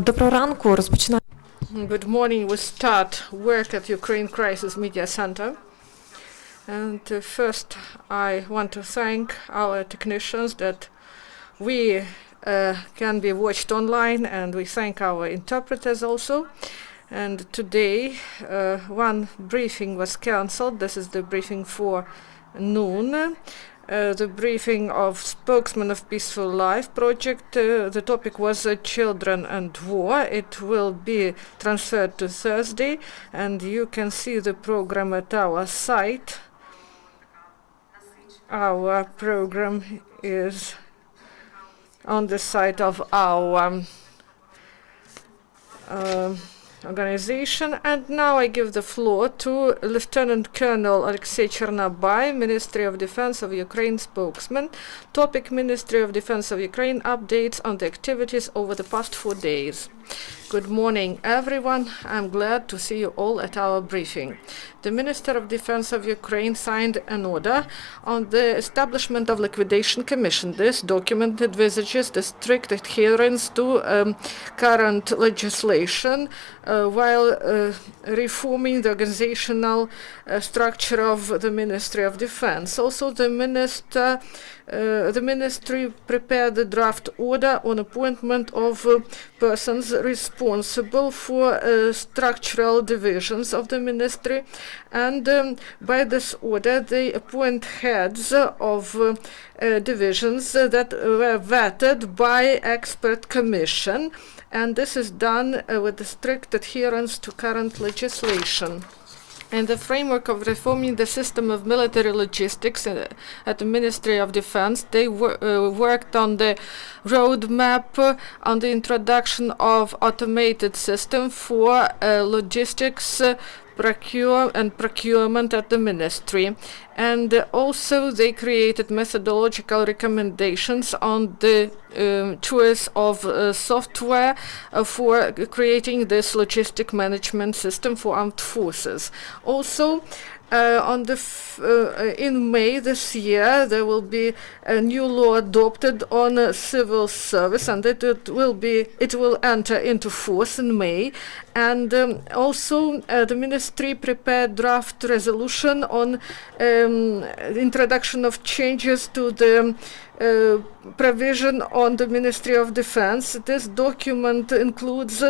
Доброго ранку. Розпочинаємо. Good morning. We start work at Ukraine Crisis Media Center. And first, I want to thank our technicians that we can be watched online, and we thank our interpreters also. And today, one briefing was cancelled. This is the briefing for noon. The briefing of spokesman of Peaceful Life project. The topic was children and war. It will be transferred to Thursday, and you can see the program at our site. Our program is on the site of our organization. And now I give the floor to Lieutenant Colonel Oleksiy Chernobai, Ministry of Defense of Ukraine spokesman. Topic: Ministry of Defense of Ukraine updates on the activities over the past 4 days. Good morning, everyone. I'm glad to see you all at our briefing. The Minister of Defense of Ukraine signed an order on the establishment of liquidation commission. This document envisages the strict adherence to current legislation while reforming the organizational structure of the Ministry of Defense. Also, the ministry prepared the draft order on appointment of persons responsible for structural divisions of the ministry, and by this order they appoint heads of divisions that were vetted by expert commission, and this is done with the strict adherence to current legislation. In the framework of reforming the system of military logistics at the Ministry of Defense, they worked on the roadmap on the introduction of automated system for logistics procurement at the ministry. And also they created methodological recommendations on the choice of software for creating this logistic management system for armed forces. Also, in May this year, there will be a new law adopted on civil service, and it will enter into force in May. And also, the ministry prepared draft resolution on introduction of changes to the provision on the Ministry of Defense. This document includes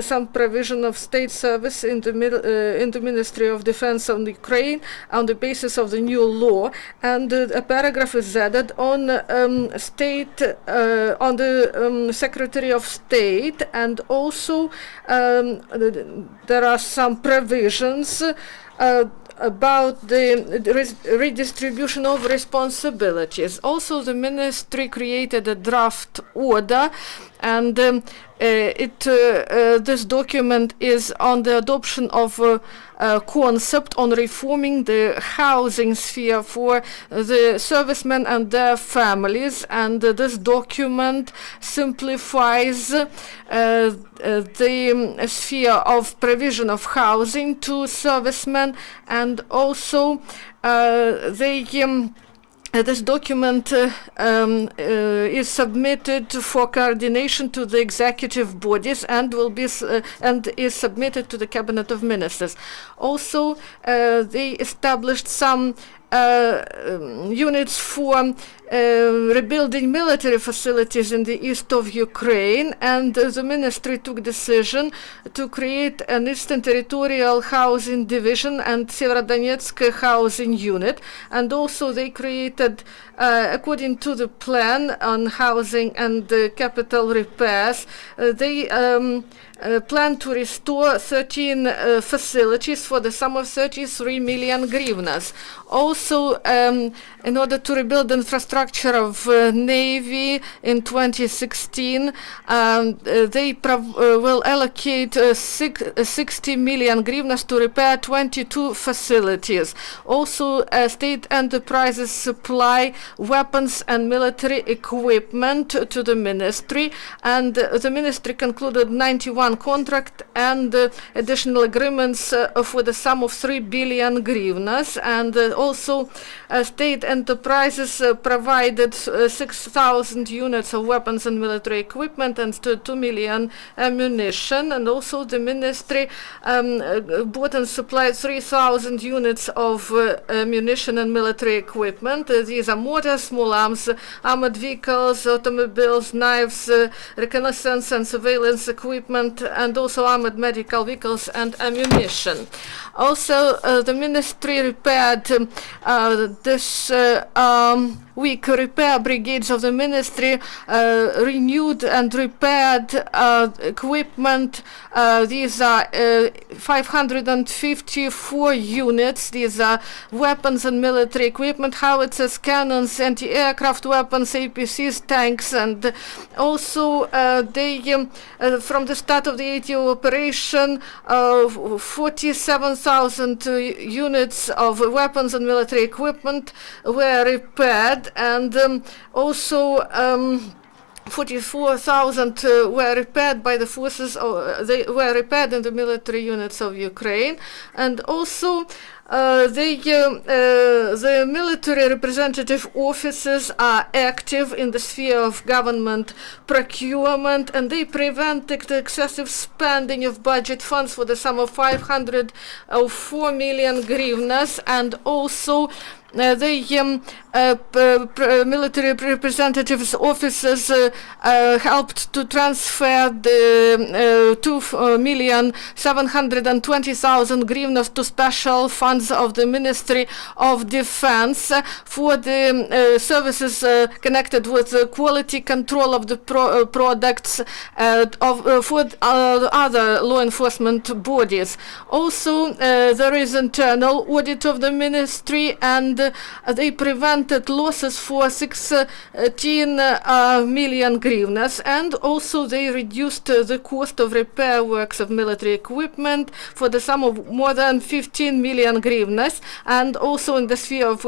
some provision of state service in the Ministry of Defense of Ukraine on the basis of the new law, and a paragraph is added on the Secretary of State, and also there are some provisions about the redistribution of responsibilities. Also, the ministry created a draft order, and this document is on the adoption of a concept on reforming the housing sphere for the servicemen and their families, and this document simplifies the sphere of provision of housing to servicemen, and also this document is submitted for coordination to the executive bodies and is submitted to the Cabinet of Ministers. Also, they established some units for rebuilding military facilities in the east of Ukraine, and the ministry took decision to create an Eastern Territorial Housing Division and Severodonetsk Housing Unit, and also they created, according to the plan on housing and capital repairs, they plan to restore 13 facilities for the sum of 33 million hryvnias. Also, in order to rebuild infrastructure of Navy in 2016, they will allocate 60 million hryvnias to repair 22 facilities. Also, state enterprises supply weapons and military equipment to the ministry, and the ministry concluded 91 one contract and additional agreements for the sum of 3 billion hryvnias, and also state enterprises provided 6,000 units of weapons and military equipment and 2 million ammunition, and also the ministry bought and supplied 3,000 units of ammunition and military equipment. These are mortars, small arms, armored vehicles, automobiles, knives, reconnaissance and surveillance equipment, and also armored medical vehicles and ammunition. Also, the ministry repaired this week repair brigades of the ministry renewed and repaired equipment. These are 554 units. These are weapons and military equipment, howitzers, cannons, anti-aircraft weapons, APCs, tanks, and also they from the start of the 80 operation 47,000 units of weapons and military equipment were repaired, and also 44,000 were repaired by the forces, they were repaired in the military units of Ukraine, and also the military representative offices are active in the sphere of government procurement, and they prevented the excessive spending of budget funds for the sum of 504 million hryvnias, and also the military representatives' offices helped to transfer the 2,720,000 hryvnias to special funds of the Ministry of Defense for the services connected with the quality control of the products for other law enforcement bodies. Also, there is internal audit of the ministry, and they prevented losses for 16 million hryvnias, and also they reduced the cost of repair works of military equipment for the sum of more than 15 million hryvnias, and also in the sphere of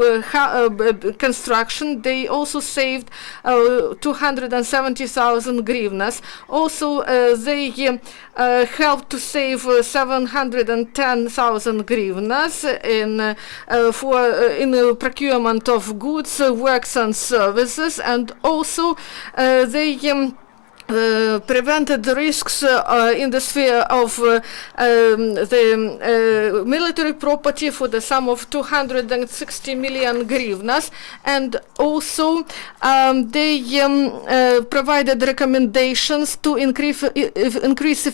construction they also saved 270,000 hryvnias. Also they helped to save 710,000 hryvnias in the procurement of goods, works and services, and also they prevented the risks in the sphere of the military property for the sum of 260 million hryvnias, and also they provided recommendations to increase